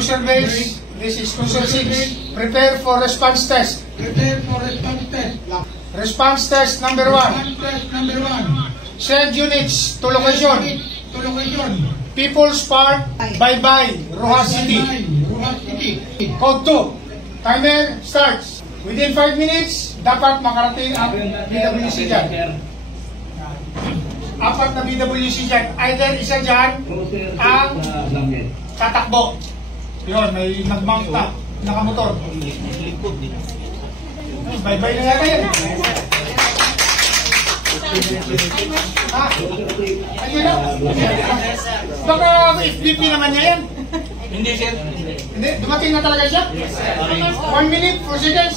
Crucial base, this is crucial 6. Prepare for response test. Prepare for response test. Response test number 1. Response test number 1. Send units to location. To location. People's Park, Bye-Bye, Rojas City. Rojas City. Code 2. Timer starts. Within 5 minutes, dapat makarating ang BWC dyan. 4 na BWC dyan. Either isa dyan ang tatakbo. Yun, may nag-mount na. Nakamotor. Bye-bye na yata yan. Ha? Ayun na. Baka FBP naman niya yan. Hindi, sir. Hindi, dumating na talaga siya? 1 minute, 4 seconds.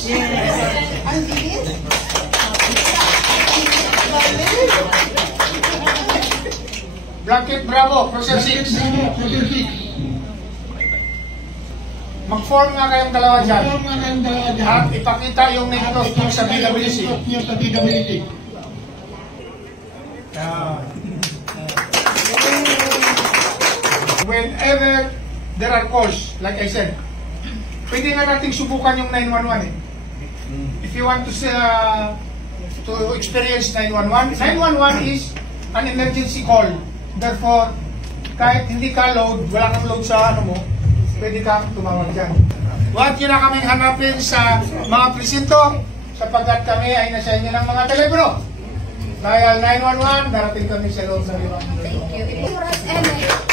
Ang bilis. Blanket Bravo, Crucial 6. Mag-form nga kayong dalawa dyan. At ipakita yung name-off nyo sa BWC. Whenever there are calls, like I said, pwede nga nating subukan yung 911 eh. If you want to experience 911, 911 is an emergency call. Therefore, kahit hindi ka load, wala kang load sa ano mo, pwede kang tumawag dyan. Huwag nyo na kaming hanapin sa mga presinto sapagkat kami ay nasa inyo ng mga telepono. Dahil 911, darating kami sa loob ng 5 minuto. Thank you.